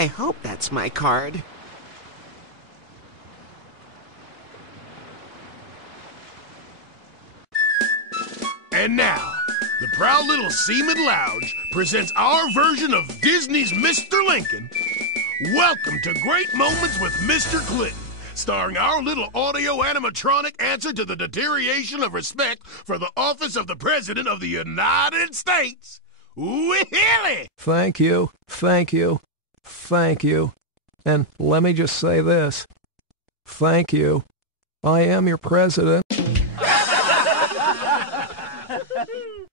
I hope that's my card. And now, the proud little Seaman Lounge presents our version of Disney's Mr. Lincoln. Welcome to Great Moments with Mr. Clinton, starring our little audio animatronic answer to the deterioration of respect for the office of the President of the United States, Willy! Thank you, thank you, thank you. And let me just say this. Thank you. I am your president.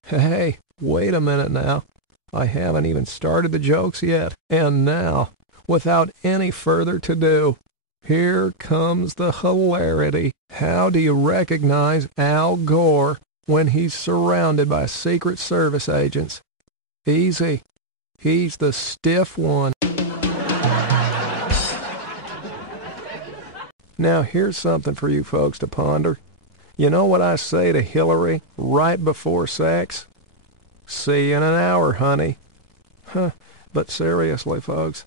Hey, wait a minute now. I haven't even started the jokes yet. And now, without any further to-do, here comes the hilarity. How do you recognize Al Gore when he's surrounded by Secret Service agents? Easy. He's the stiff one. Now, here's something for you folks to ponder. You know what I say to Hillary right before sex? See you in an hour, honey. Huh, but seriously, folks.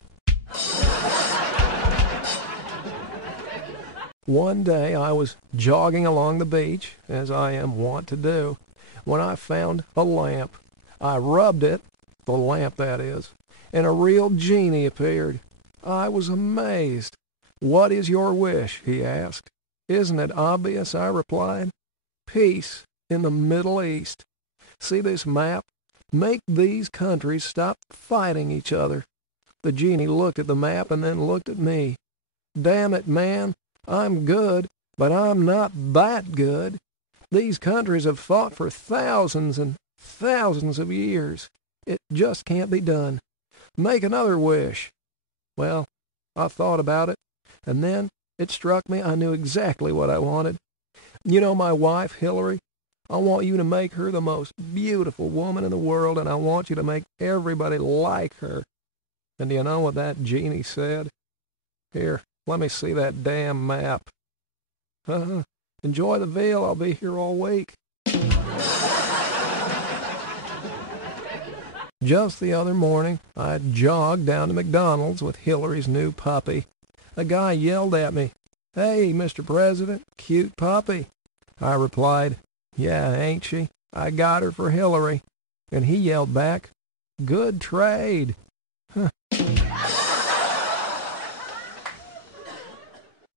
One day I was jogging along the beach, as I am wont to do, when I found a lamp. I rubbed it, the lamp that is, and a real genie appeared. I was amazed. "What is your wish?" he asked. "Isn't it obvious?" I replied. "Peace in the Middle East. See this map? Make these countries stop fighting each other." The genie looked at the map and then looked at me. "Damn it, man, I'm good, but I'm not that good. These countries have fought for thousands and thousands of years. It just can't be done. Make another wish." Well, I thought about it, and then it struck me I knew exactly what I wanted. You know my wife, Hillary? I want you to make her the most beautiful woman in the world, and I want you to make everybody like her. And do you know what that genie said? Here, let me see that damn map. Enjoy the veal. I'll be here all week. Just the other morning, I jogged down to McDonald's with Hillary's new puppy. A guy yelled at me, "Hey, Mr. President, cute puppy." I replied, "Yeah, ain't she? I got her for Hillary." And he yelled back, "Good trade."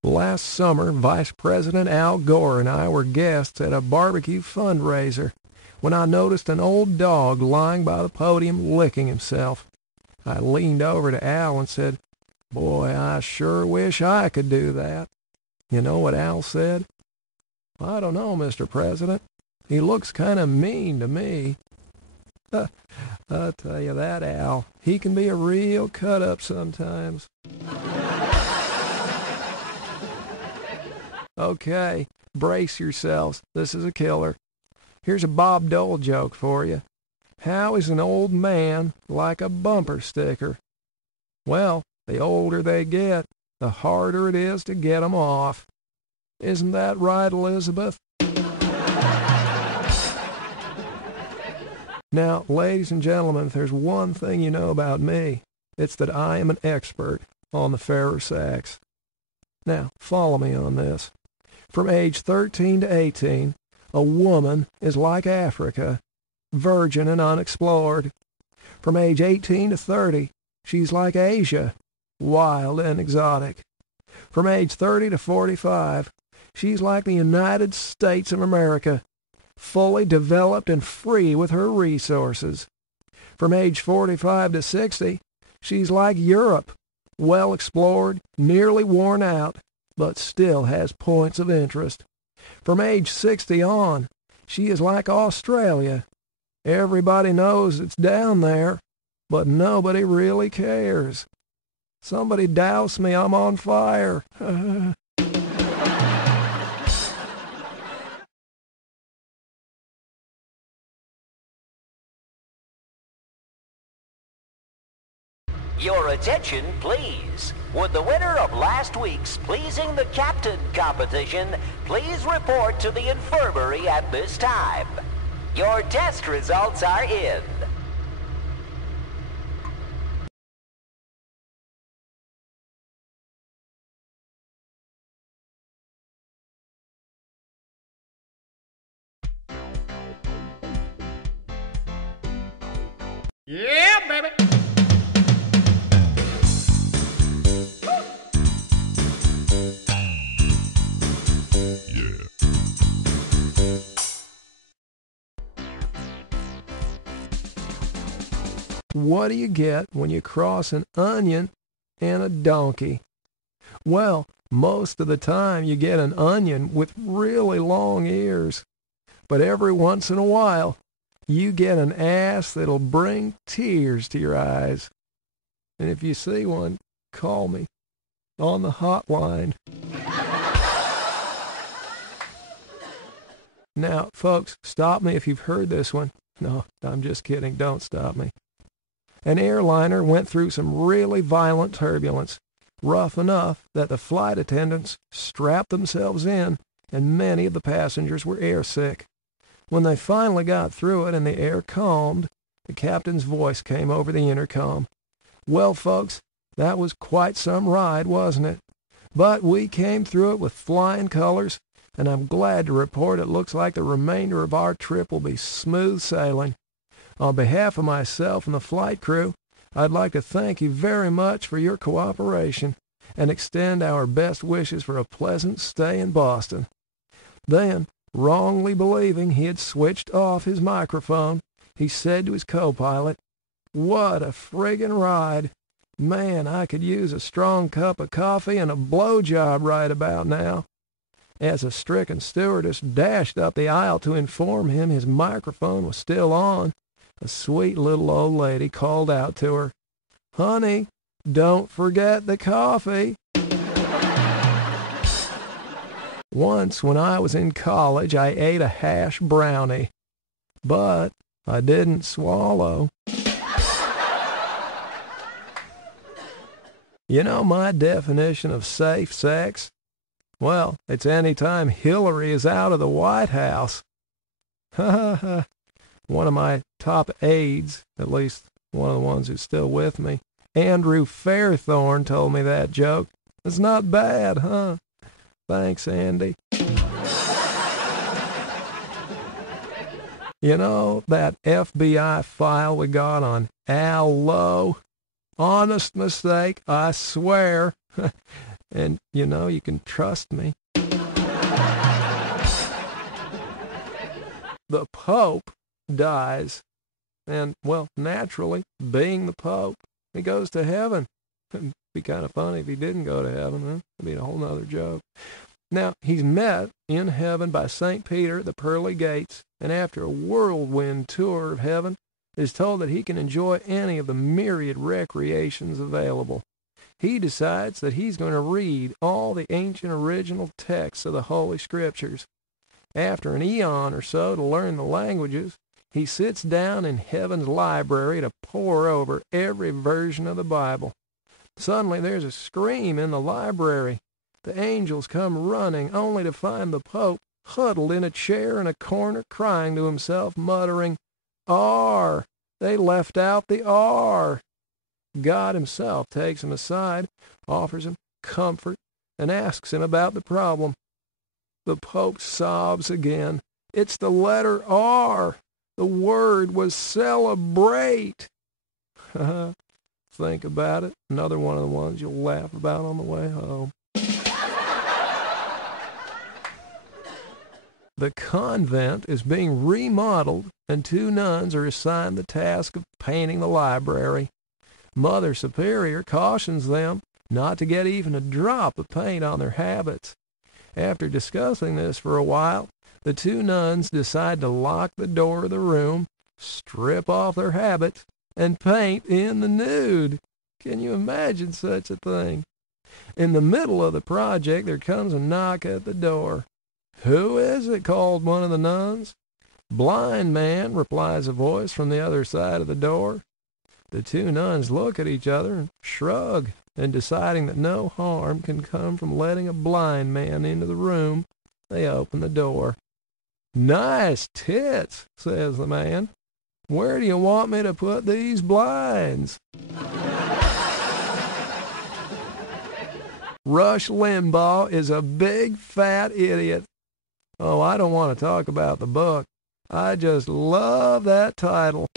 Last summer, Vice President Al Gore and I were guests at a barbecue fundraiser when I noticed an old dog lying by the podium licking himself. I leaned over to Al and said, "Boy, I sure wish I could do that." You know what Al said? "I don't know, Mr. President. He looks kind of mean to me." I'll tell you that, Al. He can be a real cut-up sometimes. Okay, brace yourselves. This is a killer. Here's a Bob Dole joke for you. How is an old man like a bumper sticker? Well, the older they get, the harder it is to get 'em off. Isn't that right, Elizabeth? Now, ladies and gentlemen, if there's one thing you know about me, it's that I am an expert on the fairer sex. Now, follow me on this. From age 13 to 18, a woman is like Africa, virgin and unexplored. From age 18 to 30, she's like Asia, wild and exotic. From age 30 to 45, she's like the United States of America, fully developed and free with her resources. From age 45 to 60, she's like Europe, well explored, nearly worn out, but still has points of interest. From age 60 on, she is like Australia. Everybody knows it's down there, but nobody really cares. Somebody douse me, I'm on fire. Your attention, please. Would the winner of last week's Pleasing the Captain competition please report to the infirmary at this time? Your test results are in. Yeah, baby. What do you get when you cross an onion and a donkey? Well, most of the time you get an onion with really long ears. But every once in a while, you get an ass that'll bring tears to your eyes. And if you see one, call me on the hotline. Now, folks, stop me if you've heard this one. No, I'm just kidding. Don't stop me. An airliner went through some really violent turbulence, rough enough that the flight attendants strapped themselves in, and many of the passengers were airsick. When they finally got through it and the air calmed, the captain's voice came over the intercom. Well, folks, that was quite some ride, wasn't it? But we came through it with flying colors, and I'm glad to report it looks like the remainder of our trip will be smooth sailing. On behalf of myself and the flight crew, I'd like to thank you very much for your cooperation and extend our best wishes for a pleasant stay in Boston. Then, wrongly believing he had switched off his microphone, he said to his co-pilot, "What a friggin' ride! Man, I could use a strong cup of coffee and a blowjob right about now." As a stricken stewardess dashed up the aisle to inform him his microphone was still on, a sweet little old lady called out to her, "Honey, don't forget the coffee." Once when I was in college, I ate a hash brownie, but I didn't swallow. You know my definition of safe sex? Well, it's any time Hillary is out of the White House. Ha ha ha. One of my top aides, at least one of the ones who's still with me, Andrew Fairthorne, told me that joke. It's not bad, huh? Thanks, Andy. You know that FBI file we got on Al Lowe? Honest mistake, I swear. And, you know, you can trust me. The Pope dies. And, well, naturally, being the Pope, he goes to heaven. It'd be kind of funny if he didn't go to heaven, huh? It'd be a whole nother joke. Now, he's met in heaven by St. Peter at the pearly gates, and after a whirlwind tour of heaven, is told that he can enjoy any of the myriad recreations available. He decides that he's going to read all the ancient original texts of the Holy Scriptures. After an eon or so to learn the languages, he sits down in heaven's library to pore over every version of the Bible. Suddenly there's a scream in the library. The angels come running, only to find the Pope huddled in a chair in a corner, crying to himself, muttering, "R! They left out the R!" God himself takes him aside, offers him comfort, and asks him about the problem. The Pope sobs again. It's the letter R. The word was celebrate. Think about it. Another one of the ones you'll laugh about on the way home. The convent is being remodeled, and 2 nuns are assigned the task of painting the library. Mother Superior cautions them not to get even a drop of paint on their habits. After discussing this for a while, the 2 nuns decide to lock the door of the room, strip off their habits, and paint in the nude. Can you imagine such a thing? In the middle of the project, there comes a knock at the door. "Who is it?" called one of the nuns. "Blind man," replies a voice from the other side of the door. The 2 nuns look at each other and shrug, and deciding that no harm can come from letting a blind man into the room, they open the door. "Nice tits," says the man. "Where do you want me to put these blinds?" Rush Limbaugh is a big fat idiot. Oh, I don't want to talk about the book. I just love that title.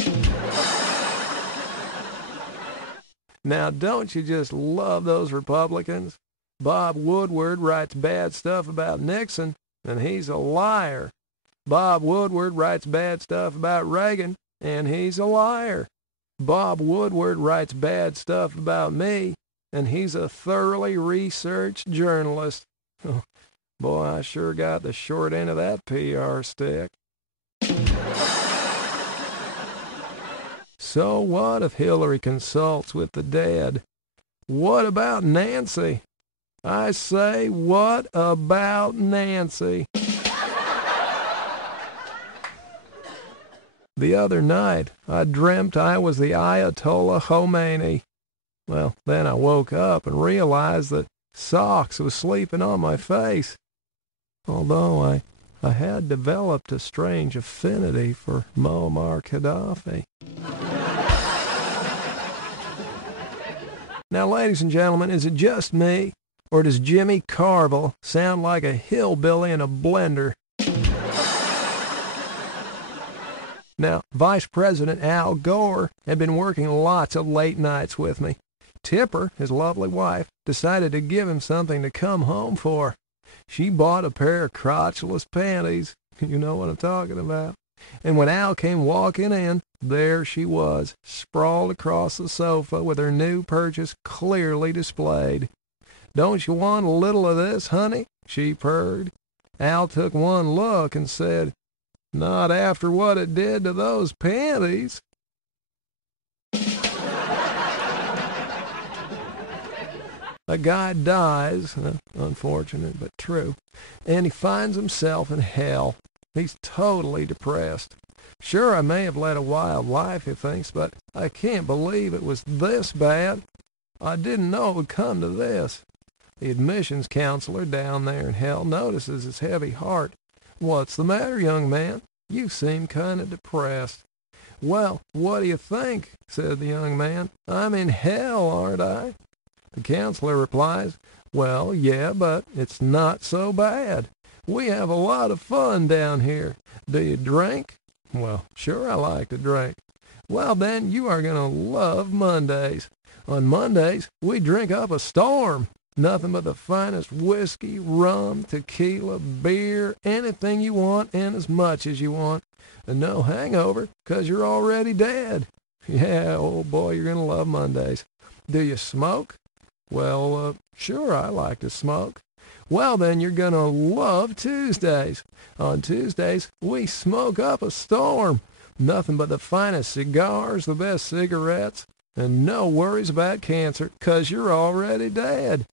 Now, don't you just love those Republicans? Bob Woodward writes bad stuff about Nixon, and he's a liar. Bob Woodward writes bad stuff about Reagan, and he's a liar. Bob Woodward writes bad stuff about me, and he's a thoroughly researched journalist. Boy, I sure got the short end of that PR stick. So what if Hillary consults with the dead? What about Nancy? I say, what about Nancy? The other night, I dreamt I was the Ayatollah Khomeini. Well, then I woke up and realized that Socks was sleeping on my face. Although I had developed a strange affinity for Muammar Gaddafi. Now, ladies and gentlemen, is it just me, or does Jimmy Carville sound like a hillbilly in a blender? Now, Vice President Al Gore had been working lots of late nights with me. Tipper, his lovely wife, decided to give him something to come home for. She bought a pair of crotchless panties. You know what I'm talking about. And when Al came walking in, there she was, sprawled across the sofa with her new purchase clearly displayed. "Don't you want a little of this, honey?" she purred. Al took one look and said, "Not after what it did to those panties." A guy dies, unfortunate but true, and he finds himself in hell. He's totally depressed. Sure, I may have led a wild life, he thinks, but I can't believe it was this bad. I didn't know it would come to this. The admissions counselor down there in hell notices his heavy heart. "What's the matter, young man? You seem kind of depressed." "Well, what do you think?" said the young man. "I'm in hell, aren't I?" The counselor replies, "Well, yeah, but it's not so bad. We have a lot of fun down here. Do you drink?" "Well, sure I like to drink." "Well, then you are going to love Mondays. On Mondays, we drink up a storm. Nothing but the finest whiskey, rum, tequila, beer, anything you want and as much as you want. And no hangover, 'cause you're already dead. Yeah, old boy, you're going to love Mondays. Do you smoke?" "Well, sure, I like to smoke." "Well, then you're going to love Tuesdays. On Tuesdays, we smoke up a storm. Nothing but the finest cigars, the best cigarettes, and no worries about cancer, 'cause you're already dead.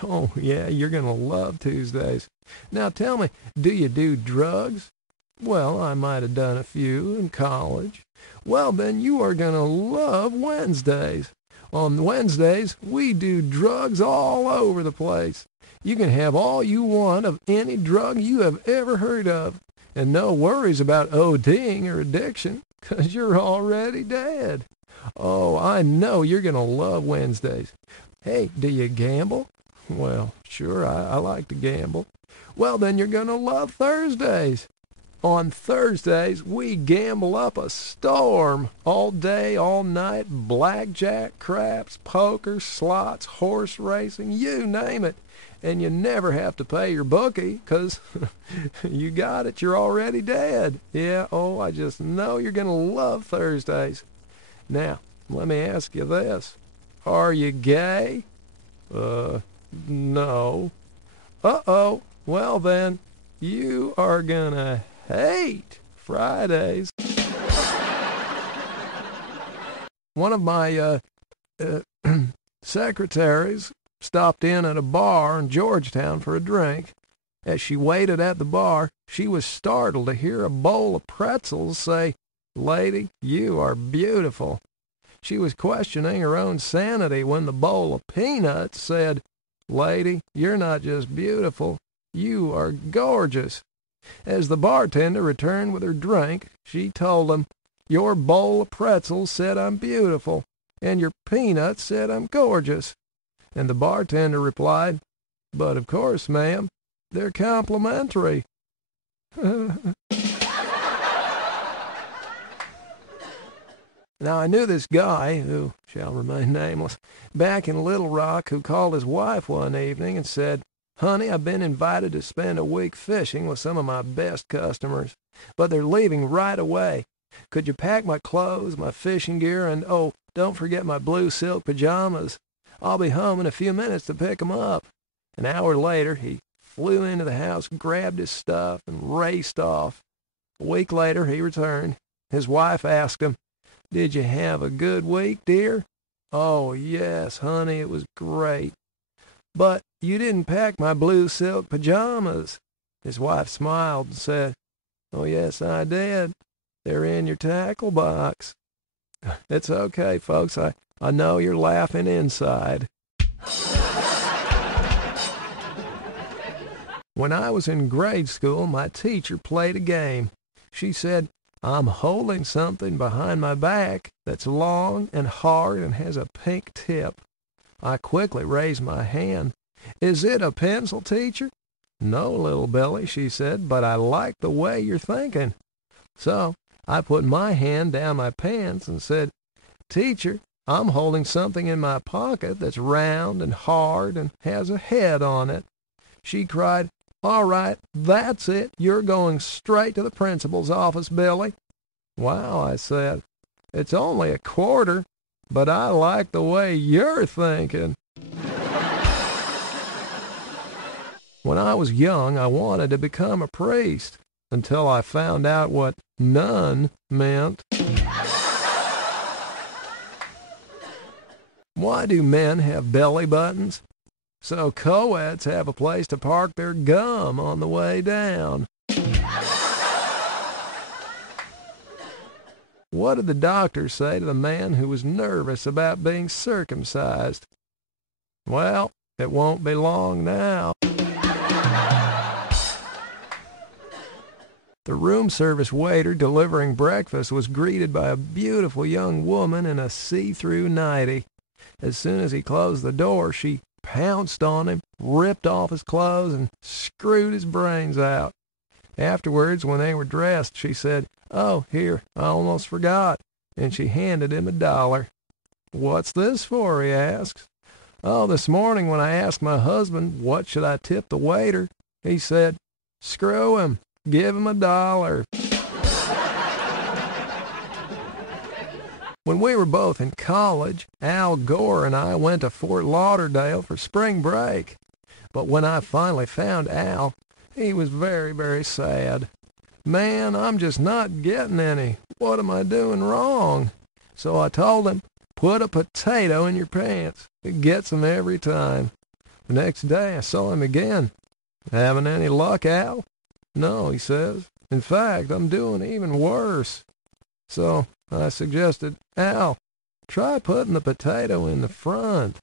Oh, yeah, you're going to love Tuesdays. Now tell me, do you do drugs?" "Well, I might have done a few in college." "Well, then you are going to love Wednesdays. On Wednesdays, we do drugs all over the place. You can have all you want of any drug you have ever heard of, and no worries about ODing or addiction, 'cause you're already dead. Oh, I know you're going to love Wednesdays. Hey, do you gamble?" "Well, sure, I like to gamble." "Well, then you're going to love Thursdays. On Thursdays, we gamble up a storm. All day, all night, blackjack, craps, poker, slots, horse racing, you name it. And you never have to pay your bookie, 'cause you got it, you're already dead. Yeah, oh, I just know you're going to love Thursdays. Now, let me ask you this. Are you gay?" No." "Uh-oh. Well, then, you are going to hate Fridays." One of my secretaries stopped in at a bar in Georgetown for a drink. As she waited at the bar, she was startled to hear a bowl of pretzels say, "Lady, you are beautiful." She was questioning her own sanity when the bowl of peanuts said, "Lady, you're not just beautiful, you are gorgeous." As the bartender returned with her drink, she told him, "Your bowl of pretzels said I'm beautiful, and your peanuts said I'm gorgeous." And the bartender replied, "But of course, ma'am, they're complimentary." Now, I knew this guy, who shall remain nameless, back in Little Rock, who called his wife one evening and said, "Honey, I've been invited to spend a week fishing with some of my best customers, but they're leaving right away. Could you pack my clothes, my fishing gear, and, oh, don't forget my blue silk pajamas. I'll be home in a few minutes to pick 'em up." An hour later, he flew into the house, grabbed his stuff, and raced off. A week later, he returned. His wife asked him, "Did you have a good week, dear?" "Oh, yes, honey, it was great." "But you didn't pack my blue silk pajamas." His wife smiled and said, "Oh, yes, I did. They're in your tackle box." It's okay, folks. I know you're laughing inside. When I was in grade school, my teacher played a game. She said, "I'm holding something behind my back that's long and hard and has a pink tip." I quickly raised my hand. "Is it a pencil, teacher?" "No, little Billy," she said, "but I like the way you're thinking." So I put my hand down my pants and said, "Teacher, I'm holding something in my pocket that's round and hard and has a head on it." She cried, "All right, that's it. You're going straight to the principal's office, Billy." "Wow," I said, "it's only a quarter, but I like the way you're thinking." When I was young, I wanted to become a priest until I found out what nun meant. Why do men have belly buttons? So co-eds have a place to park their gum on the way down. What did the doctor say to the man who was nervous about being circumcised? "Well, it won't be long now." The room service waiter delivering breakfast was greeted by a beautiful young woman in a see-through nightie. As soon as he closed the door, she pounced on him, ripped off his clothes, and screwed his brains out. Afterwards, when they were dressed, she said, "Oh, here, I almost forgot," and she handed him $1. "What's this for?" he asked. "Oh, this morning when I asked my husband what should I tip the waiter, he said, 'Screw him, give him $1.' When we were both in college, Al Gore and I went to Fort Lauderdale for spring break. But when I finally found Al, he was very, very sad. "Man, I'm just not getting any. What am I doing wrong?" So I told him, "Put a potato in your pants. It gets them every time." The next day I saw him again. "Having any luck, Al?" "No," he says. "In fact, I'm doing even worse." So I suggested, "Al, try putting the potato in the front."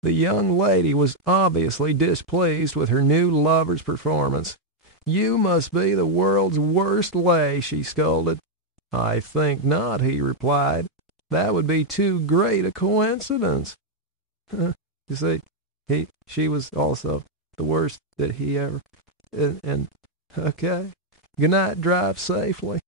The young lady was obviously displeased with her new lover's performance. "You must be the world's worst lay," she scolded. "I think not," he replied. "That would be too great a coincidence." You see, she was also the worst that he ever, and okay. Good night, drive safely.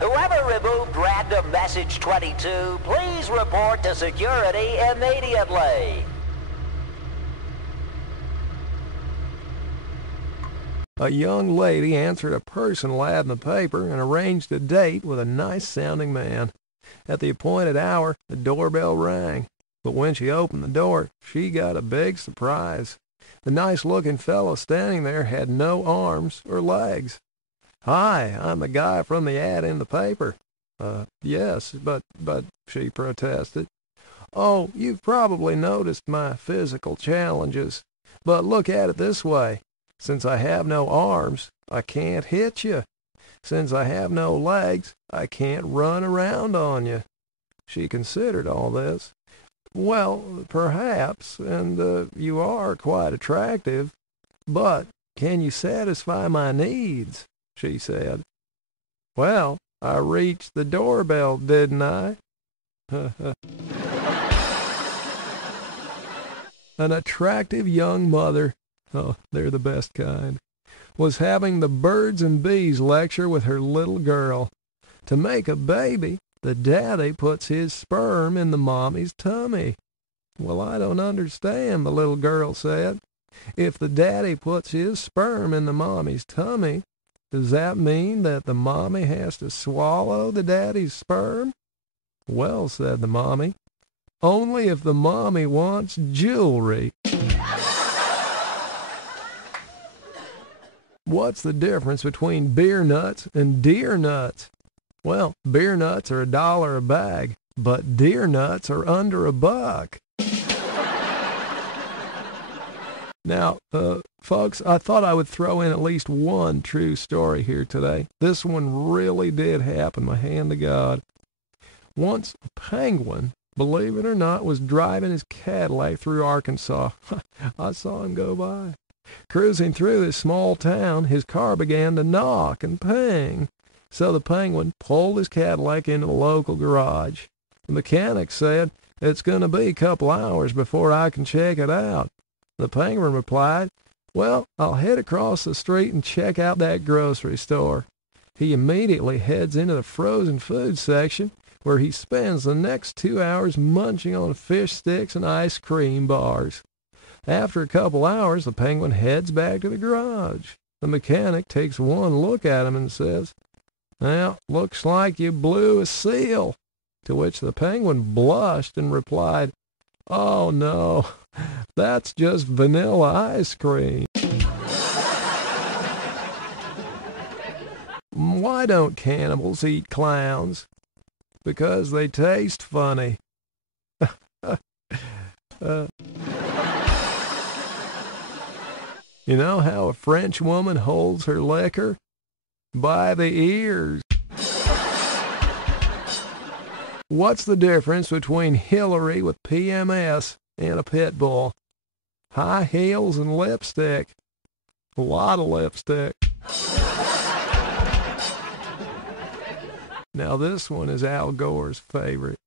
Whoever removed random message 22, please report to security immediately. A young lady answered a personal ad in the paper and arranged a date with a nice-sounding man. At the appointed hour, the doorbell rang, but when she opened the door, she got a big surprise. The nice-looking fellow standing there had no arms or legs. "Hi, I'm the guy from the ad in the paper." Yes, but," she protested. "Oh, you've probably noticed my physical challenges. But look at it this way. Since I have no arms, I can't hit you. Since I have no legs, I can't run around on you." She considered all this. Well, perhaps, and you are quite attractive, but can you satisfy my needs? She said. Well, I reached the doorbell, didn't I? An attractive young mother, oh, they're the best kind, was having the birds and bees lecture with her little girl. To make a baby, the daddy puts his sperm in the mommy's tummy. Well, I don't understand, the little girl said. If the daddy puts his sperm in the mommy's tummy, does that mean that the mommy has to swallow the daddy's sperm? Well, said the mommy, only if the mommy wants jewelry. What's the difference between beer nuts and deer nuts? Well, beer nuts are $1 a bag, but deer nuts are under $1. Now, folks, I thought I would throw in at least one true story here today. This one really did happen, my hand to God. Once a penguin, believe it or not, was driving his Cadillac through Arkansas. I saw him go by. Cruising through this small town, his car began to knock and ping. So the penguin pulled his Cadillac into the local garage. The mechanic said, "It's going to be a couple hours before I can check it out." The penguin replied, "Well, I'll head across the street and check out that grocery store." He immediately heads into the frozen food section, where he spends the next 2 hours munching on fish sticks and ice cream bars. After a couple hours, the penguin heads back to the garage. The mechanic takes one look at him and says, "Well, looks like you blew a seal." To which the penguin blushed and replied, "Oh no, that's just vanilla ice cream." Why don't cannibals eat clowns? Because they taste funny. You know how a French woman holds her liquor? By the ears. What's the difference between Hillary with PMS and a pit bull? High heels and lipstick. A lot of lipstick. Now this one is Al Gore's favorite.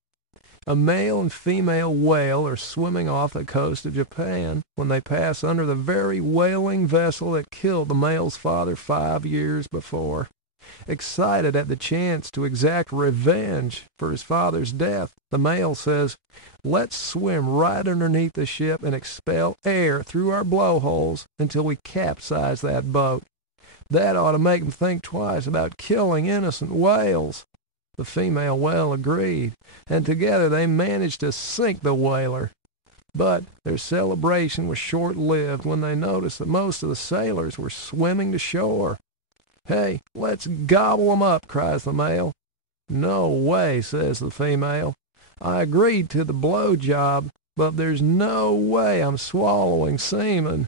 A male and female whale are swimming off the coast of Japan when they pass under the very whaling vessel that killed the male's father 5 years before. Excited at the chance to exact revenge for his father's death, the male says, "Let's swim right underneath the ship and expel air through our blowholes until we capsize that boat. That ought to make them think twice about killing innocent whales." The female whale agreed, and together they managed to sink the whaler. But their celebration was short-lived when they noticed that most of the sailors were swimming to shore. "Hey, let's gobble 'em up," cries the male. "No way," says the female. "I agreed to the blow job, but there's no way I'm swallowing semen."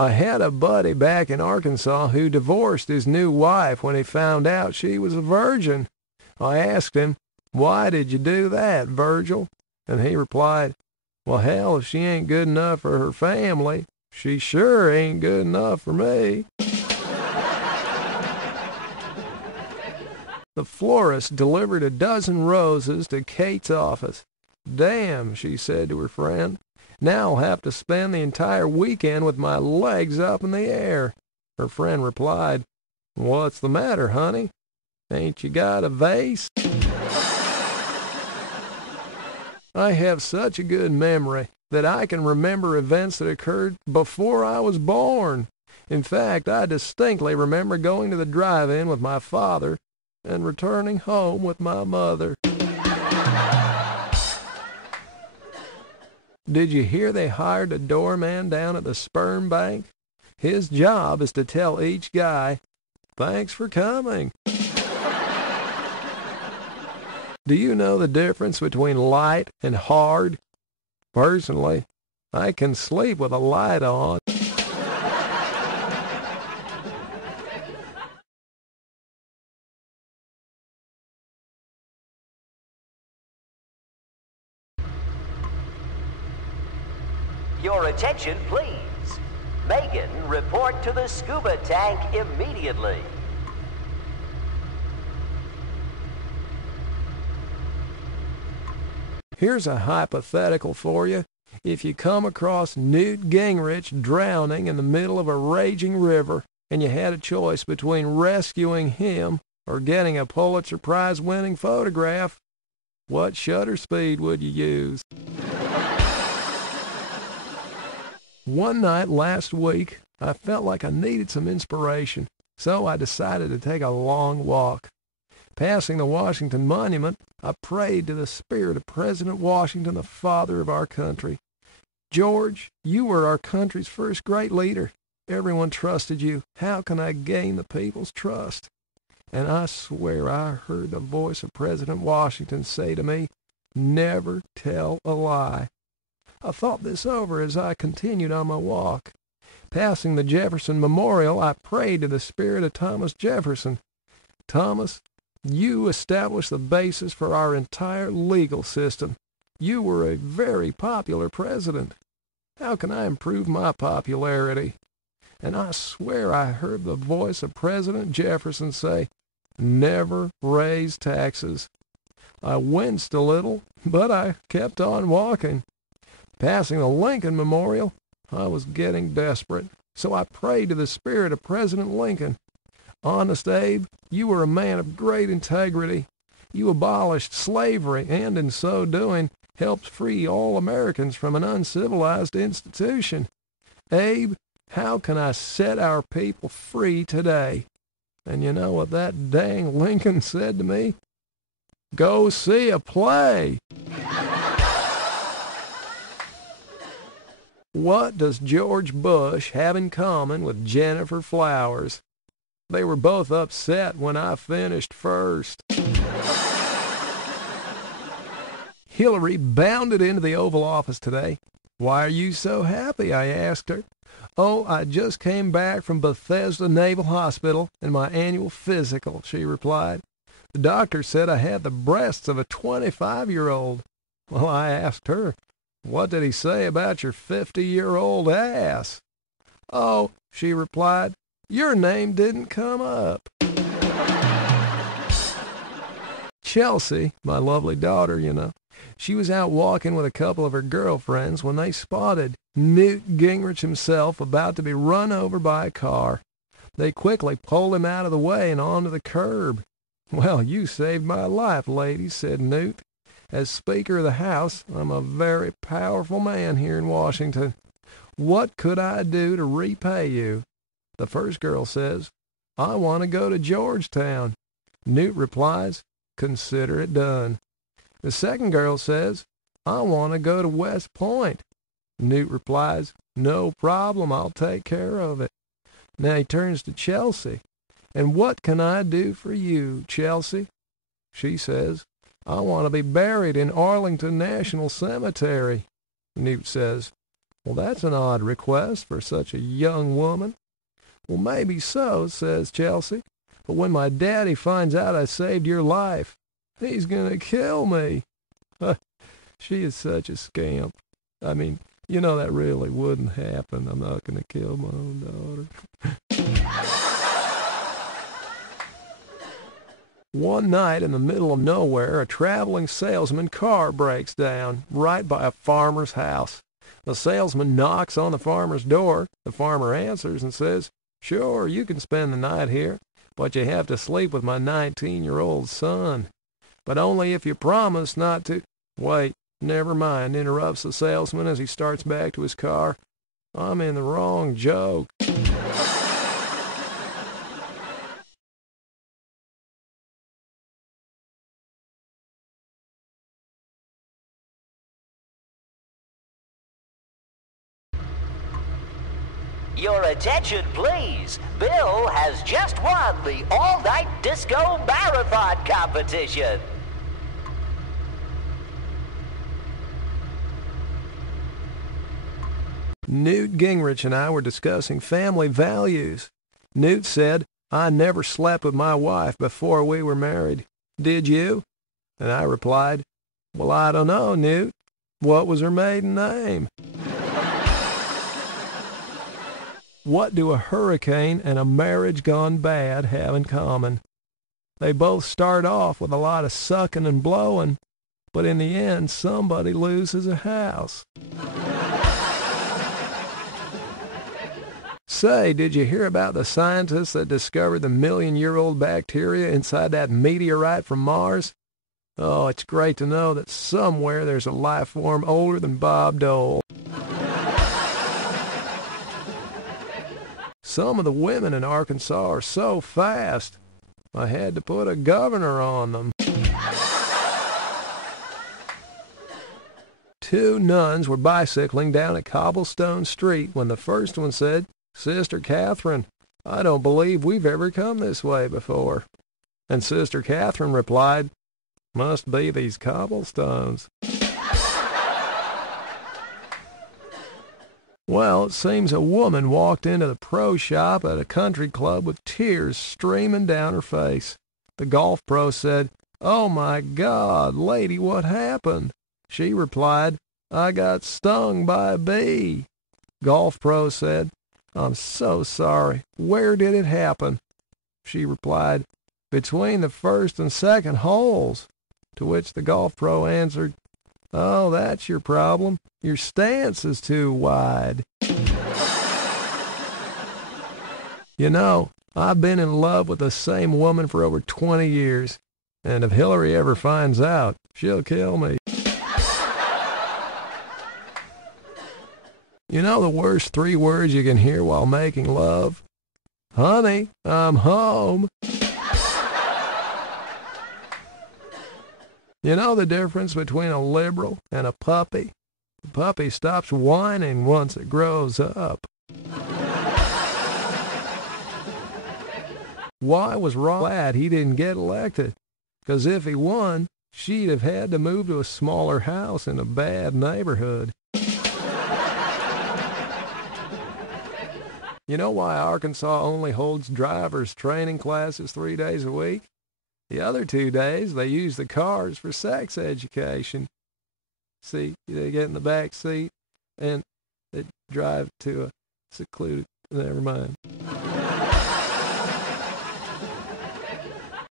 I had a buddy back in Arkansas who divorced his new wife when he found out she was a virgin. I asked him, "Why did you do that, Virgil?" And he replied, "Well, hell, if she ain't good enough for her family, she sure ain't good enough for me." The florist delivered a dozen roses to Kate's office. "Damn," she said to her friend. "Now I'll have to spend the entire weekend with my legs up in the air." Her friend replied, "What's the matter, honey? Ain't you got a vase?" I have such a good memory that I can remember events that occurred before I was born. In fact, I distinctly remember going to the drive-in with my father and returning home with my mother. Did you hear they hired a doorman down at the sperm bank? His job is to tell each guy, "Thanks for coming." Do you know the difference between light and hard? Personally, I can sleep with a light on. Your attention, please. Megan, report to the scuba tank immediately. Here's a hypothetical for you. If you come across Newt Gingrich drowning in the middle of a raging river, and you had a choice between rescuing him or getting a Pulitzer Prize-winning photograph, what shutter speed would you use? One night last week, I felt like I needed some inspiration, so I decided to take a long walk. Passing the Washington Monument, I prayed to the spirit of President Washington, the father of our country. George, you were our country's first great leader. Everyone trusted you. How can I gain the people's trust? And I swear I heard the voice of President Washington say to me, never tell a lie. I thought this over as I continued on my walk. Passing the Jefferson Memorial, I prayed to the spirit of Thomas Jefferson. Thomas, you established the basis for our entire legal system. You were a very popular president. How can I improve my popularity? And I swear I heard the voice of President Jefferson say, never raise taxes. I winced a little, but I kept on walking. Passing the Lincoln Memorial, I was getting desperate, so I prayed to the spirit of President Lincoln. Honest Abe, you were a man of great integrity. You abolished slavery and, in so doing, helped free all Americans from an uncivilized institution. Abe, how can I set our people free today? And you know what that dang Lincoln said to me? Go see a play. What does George Bush have in common with Jennifer Flowers? They were both upset when I finished first. Hillary bounded into the Oval Office today. Why are you so happy? I asked her. Oh, I just came back from Bethesda Naval Hospital in my annual physical, she replied. The doctor said I had the breasts of a 25-year-old. Well, I asked her, what did he say about your 50-year-old ass? Oh, she replied, your name didn't come up. Chelsea, my lovely daughter, you know, she was out walking with a couple of her girlfriends when they spotted Newt Gingrich himself about to be run over by a car. They quickly pulled him out of the way and onto the curb. Well, you saved my life, ladies, said Newt. As Speaker of the House, I'm a very powerful man here in Washington. What could I do to repay you? The first girl says, I want to go to Georgetown. Newt replies, consider it done. The second girl says, I want to go to West Point. Newt replies, no problem, I'll take care of it. Now he turns to Chelsea. And what can I do for you, Chelsea? She says, I want to be buried in Arlington National Cemetery. Newt says, well, that's an odd request for such a young woman. Well, maybe so, says Chelsea, but when my daddy finds out I saved your life, he's going to kill me. She is such a scamp. I mean, you know that really wouldn't happen. I'm not going to kill my own daughter. One night in the middle of nowhere, a traveling salesman car breaks down right by a farmer's house. The salesman knocks on the farmer's door. The farmer answers and says, sure, you can spend the night here, but you have to sleep with my 19-year-old son. But only if you promise not to... Wait, never mind, interrupts the salesman as he starts back to his car. I'm in the wrong joke. Your attention, please. Bill has just won the all-night disco marathon competition. Newt Gingrich and I were discussing family values. Newt said, I never slept with my wife before we were married. Did you? And I replied, well, I don't know, Newt. What was her maiden name? What do a hurricane and a marriage gone bad have in common? They both start off with a lot of sucking and blowing, but in the end, somebody loses a house. Say, did you hear about the scientists that discovered the million-year-old bacteria inside that meteorite from Mars? Oh, it's great to know that somewhere there's a life form older than Bob Dole. Some of the women in Arkansas are so fast, I had to put a governor on them. Two nuns were bicycling down a cobblestone street when the first one said, "Sister Catherine, I don't believe we've ever come this way before." And Sister Catherine replied, "Must be these cobblestones." Well, it seems a woman walked into the pro shop at a country club with tears streaming down her face. The golf pro said, "Oh my God, lady, what happened?" She replied, "I got stung by a bee." Golf pro said, "I'm so sorry. Where did it happen?" She replied, "Between the first and second holes." To which the golf pro answered, "Oh, that's your problem. Your stance is too wide." You know, I've been in love with the same woman for over 20 years, and if Hillary ever finds out, she'll kill me. You know the worst 3 words you can hear while making love? Honey, I'm home. You know the difference between a liberal and a puppy? The puppy stops whining once it grows up. Why was Ron glad he didn't get elected? 'Cause if he won, she'd have had to move to a smaller house in a bad neighborhood. You know why Arkansas only holds driver's training classes 3 days a week? The other 2 days, they use the cars for sex education. See, they get in the back seat and they drive to a secluded, never mind.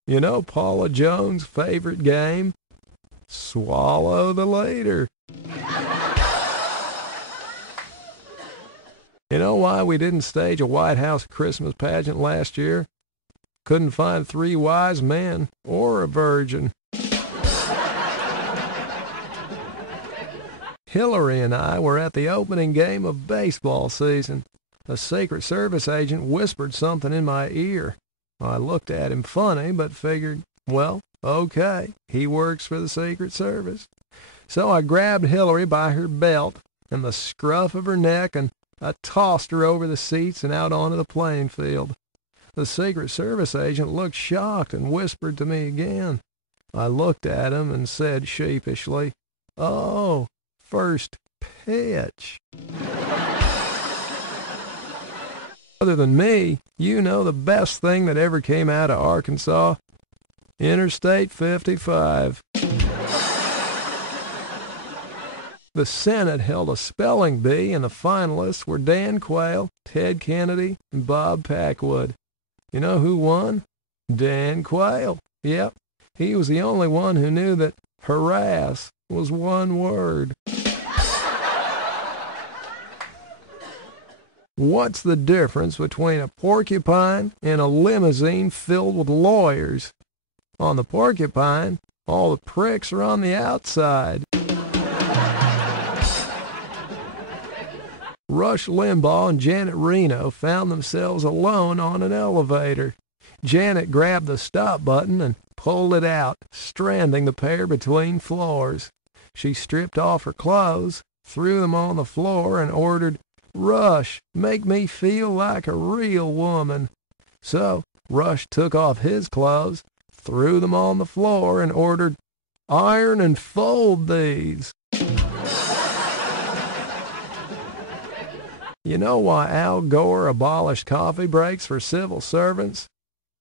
You know Paula Jones' favorite game? Swallow the Leader. You know why we didn't stage a White House Christmas pageant last year? Couldn't find 3 wise men or a virgin. Hillary and I were at the opening game of baseball season. A Secret Service agent whispered something in my ear. I looked at him funny, but figured, well, okay, he works for the Secret Service. So I grabbed Hillary by her belt and the scruff of her neck, and I tossed her over the seats and out onto the playing field. The Secret Service agent looked shocked and whispered to me again. I looked at him and said sheepishly, "Oh, first pitch." Other than me, you know the best thing that ever came out of Arkansas? Interstate 55. The Senate held a spelling bee, and the finalists were Dan Quayle, Ted Kennedy, and Bob Packwood. You know who won? Dan Quayle. Yep, he was the only one who knew that harass was 1 word. What's the difference between a porcupine and a limousine filled with lawyers? On the porcupine, all the pricks are on the outside. Rush Limbaugh and Janet Reno found themselves alone on an elevator. Janet grabbed the stop button and pulled it out, stranding the pair between floors. She stripped off her clothes, threw them on the floor, and ordered, "Rush, make me feel like a real woman." So Rush took off his clothes, threw them on the floor, and ordered, "Iron and fold these." You know why Al Gore abolished coffee breaks for civil servants?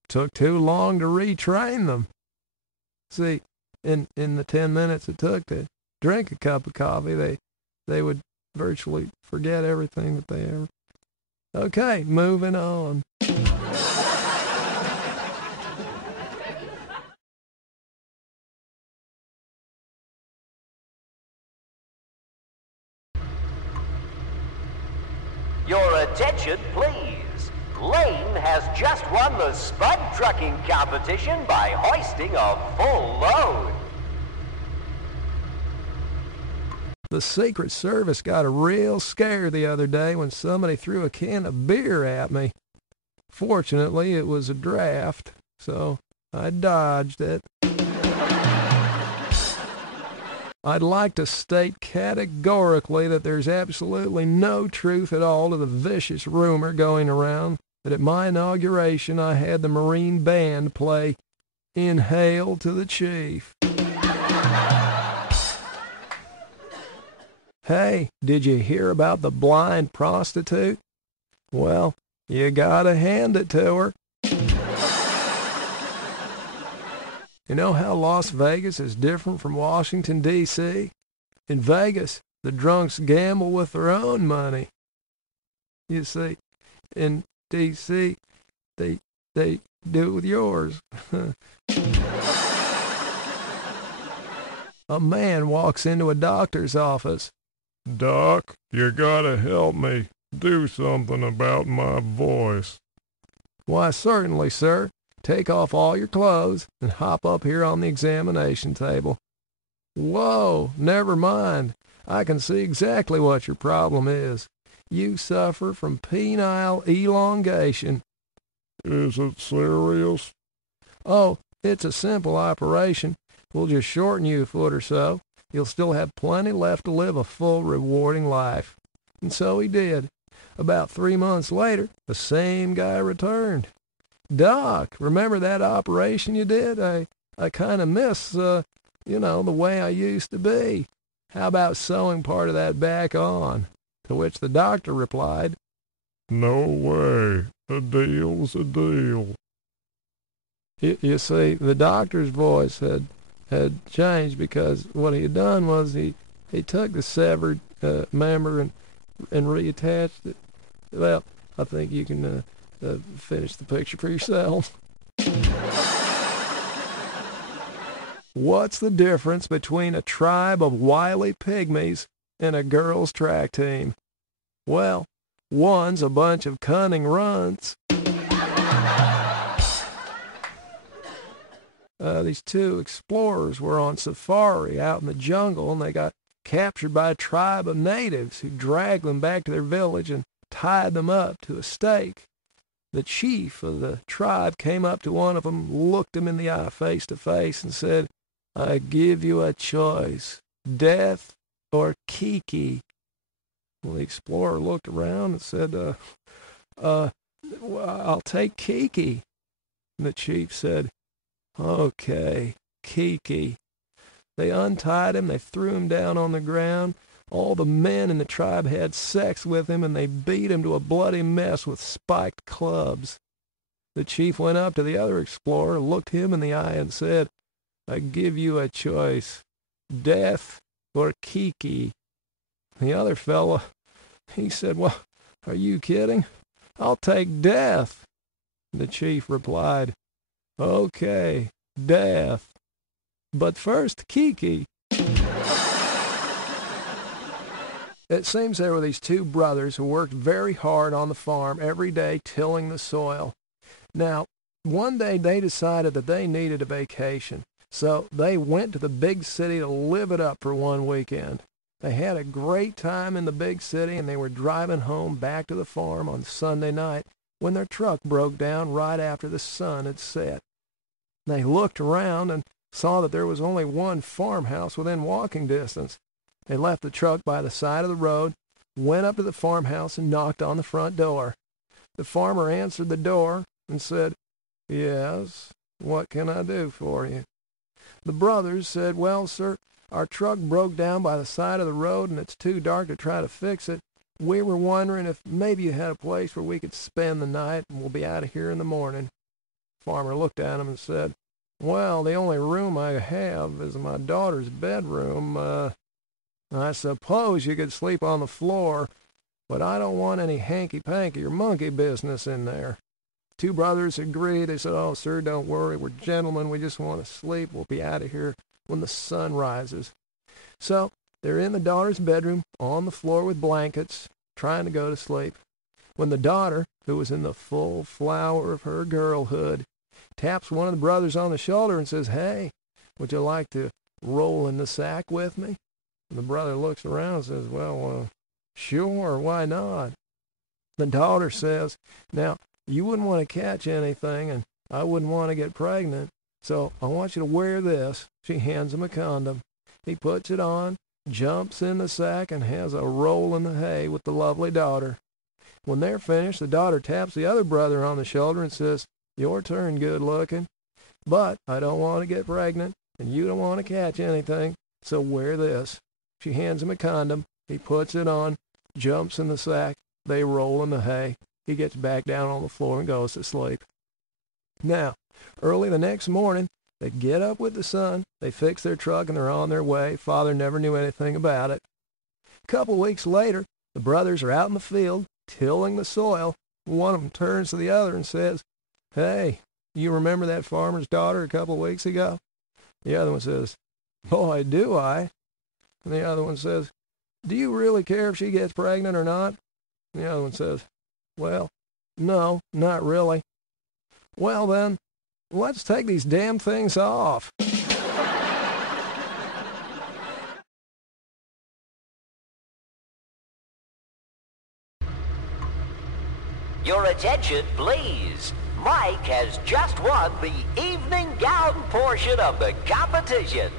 Took too long to retrain them. See, in the 10 minutes it took to drink a cup of coffee, they would virtually forget everything that they ever Okay, moving on. Your attention, please. Lane has just won the spud trucking competition by hoisting a full load. The Secret Service got a real scare the other day when somebody threw a can of beer at me. Fortunately, it was a draft, so I dodged it. I'd like to state categorically that there's absolutely no truth at all to the vicious rumor going around that at my inauguration I had the Marine Band play "Inhale to the Chief." Hey, did you hear about the blind prostitute? Well, you gotta hand it to her. You know how Las Vegas is different from Washington, D.C.? In Vegas, the drunks gamble with their own money. You see, in D.C., they do it with yours. A man walks into a doctor's office. "Doc, you gotta help me. Do something about my voice." "Why, certainly, sir. Take off all your clothes and hop up here on the examination table." "Whoa, never mind. I can see exactly what your problem is. You suffer from penile elongation." "Is it serious?" "Oh, it's a simple operation. We'll just shorten you a foot or so. You'll still have plenty left to live a full, rewarding life." And so he did. About 3 months later, the same guy returned. "Doc, remember that operation you did? I kind of miss, the way I used to be. How about sewing part of that back on?" To which the doctor replied, "No way. A deal's a deal." You see, the doctor's voice had changed because what he had done was he took the severed member and reattached it. Well, I think you can finish the picture for yourself. What's the difference between a tribe of wily pygmies and a girls' track team? Well, one's a bunch of cunning runts. These two explorers were on safari out in the jungle, and they got captured by a tribe of natives who dragged them back to their village and tied them up to a stake. The chief of the tribe came up to one of them, looked him in the eye face to face, and said, "I give you a choice, death or Kiki." Well, the explorer looked around and said, well, "I'll take Kiki." And the chief said, "Okay, Kiki." They untied him, they threw him down on the ground. All the men in the tribe had sex with him, and they beat him to a bloody mess with spiked clubs. The chief went up to the other explorer, looked him in the eye, and said, "I give you a choice, death or Kiki." The other fellow, he said, "Well, are you kidding? I'll take death." The chief replied, "Okay, death. But first, Kiki." It seems there were these two brothers who worked very hard on the farm every day tilling the soil. Now, one day they decided that they needed a vacation, so they went to the big city to live it up for one weekend. They had a great time in the big city, and they were driving home back to the farm on Sunday night when their truck broke down right after the sun had set. They looked around and saw that there was only one farmhouse within walking distance. They left the truck by the side of the road, went up to the farmhouse, and knocked on the front door. The farmer answered the door and said, "Yes, what can I do for you?" The brothers said, "Well, sir, our truck broke down by the side of the road, and it's too dark to try to fix it. We were wondering if maybe you had a place where we could spend the night, and we'll be out of here in the morning." The farmer looked at him and said, "Well, the only room I have is my daughter's bedroom. I suppose you could sleep on the floor, but I don't want any hanky-panky or monkey business in there. Two brothers agreed. They said, oh, sir, don't worry. We're gentlemen. We just want to sleep. We'll be out of here when the sun rises. So they're in the daughter's bedroom on the floor with blankets, trying to go to sleep, when the daughter, who was in the full flower of her girlhood, taps one of the brothers on the shoulder and says, hey, would you like to roll in the sack with me? And the brother looks around and says, well, sure, why not? The daughter says, now, you wouldn't want to catch anything, and I wouldn't want to get pregnant, so I want you to wear this. She hands him a condom. He puts it on, jumps in the sack, and has a roll in the hay with the lovely daughter. When they're finished, the daughter taps the other brother on the shoulder and says, your turn, good looking. But I don't want to get pregnant, and you don't want to catch anything, so wear this. She hands him a condom. He puts it on, jumps in the sack. They roll in the hay. He gets back down on the floor and goes to sleep. Now, early the next morning, they get up with the sun. They fix their truck, and they're on their way. Father never knew anything about it. A couple weeks later, the brothers are out in the field, tilling the soil. One of them turns to the other and says, hey, you remember that farmer's daughter a couple weeks ago? The other one says, boy, do I. And the other one says, do you really care if she gets pregnant or not? And the other one says, well, no, not really. Well then, let's take these damn things off. Your attention, please. Mike has just won the evening gown portion of the competition.